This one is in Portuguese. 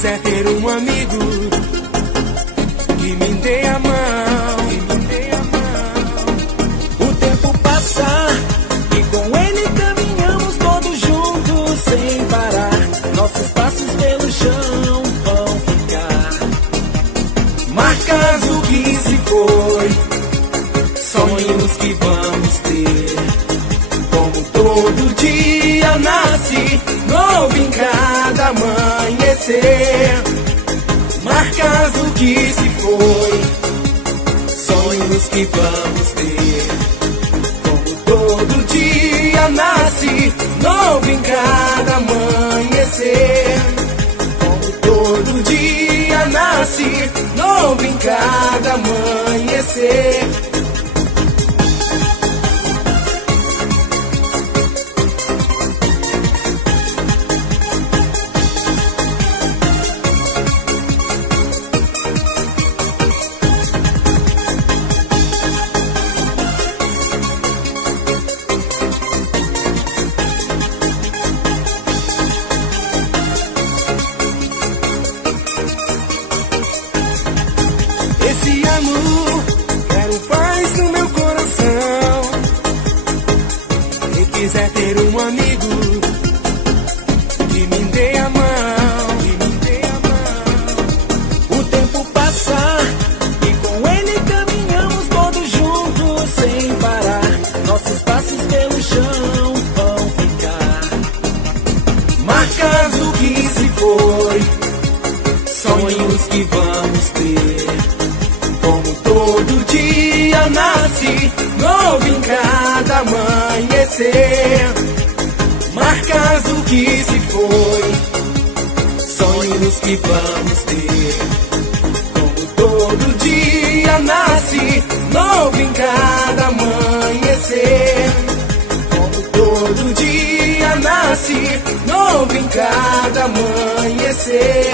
quiser ter um amigo que me dê a mão, o tempo passa e com ele caminhamos todos juntos sem parar. Nossos passos pelo chão vão ficar marcas do que se foi, sonhos que vamos ter. Como todo dia nasce novo em cada amanhecer, marcas do que se foi, sonhos que vamos ter. Como todo dia nasce novo em cada amanhecer, como todo dia nasce novo em cada amanhecer. Esse ano quero paz no meu coração. Quem quiser ter um amigo que me dê a mão, o tempo passa e com ele caminhamos todos juntos sem parar. Nossos passos pelo chão vão ficar marcas do que se foi, sonhos que vamos ter. Como todo dia nasce novo em cada amanhecer, marcas do que se foi, sonhos que vamos ter. Como todo dia nasce novo em cada amanhecer, como todo dia nasce novo em cada amanhecer.